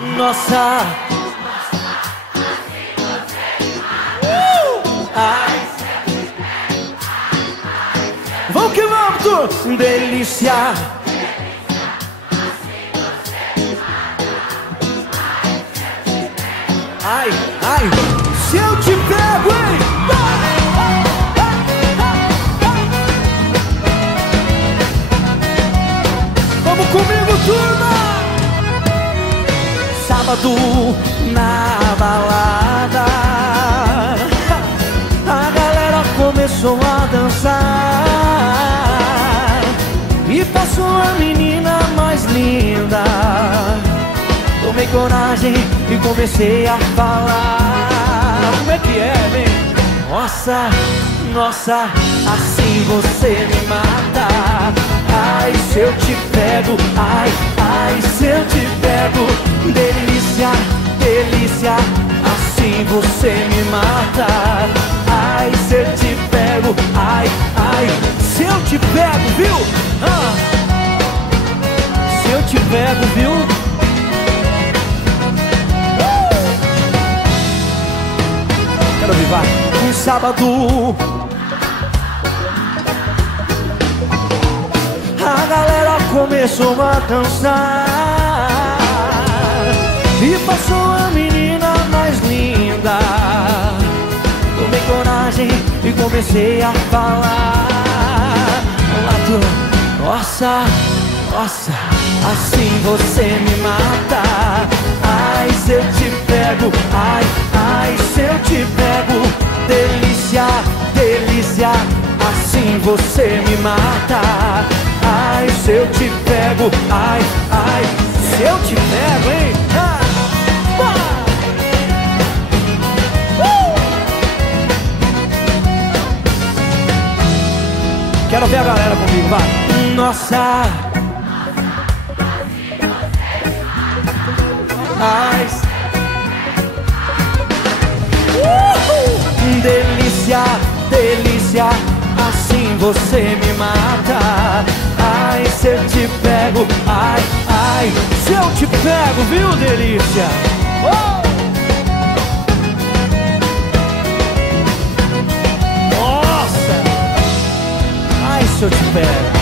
Nossa, ai. Vamos que vamos, delícia. Ai, ai, se eu te pego, hein? Vamos comigo, turma! Sábado na balada, a galera começou a dançar e passou a menina mais linda. Tomei coragem e comecei a falar. Como é que é, vem? Nossa, nossa, assim você me mata. Ai, se eu te pego, ai, ai, se eu te pego. Delícia, delícia, assim você me mata. Ai, se eu te pego, ai, ai, se eu te pego, viu? Se eu te pego, viu? Quero ouvir, vai. Um sábado, a galera começou a dançar e passou a menina mais linda. Tomei coragem e comecei a falar. Nossa, nossa, assim você me mata. Ai, se eu te pego, ai, ai, se eu te pego. Delícia, delícia, assim você me mata. Ai, se eu te pego, ai, ai, se eu te pego, hein? Quero ver a galera comigo, vai. Nossa, ai, delícia, delícia, assim você me mata. Ai, se eu te pego, ai, ai, se eu te pego, viu, delícia? Nossa! Ai, se eu te pego.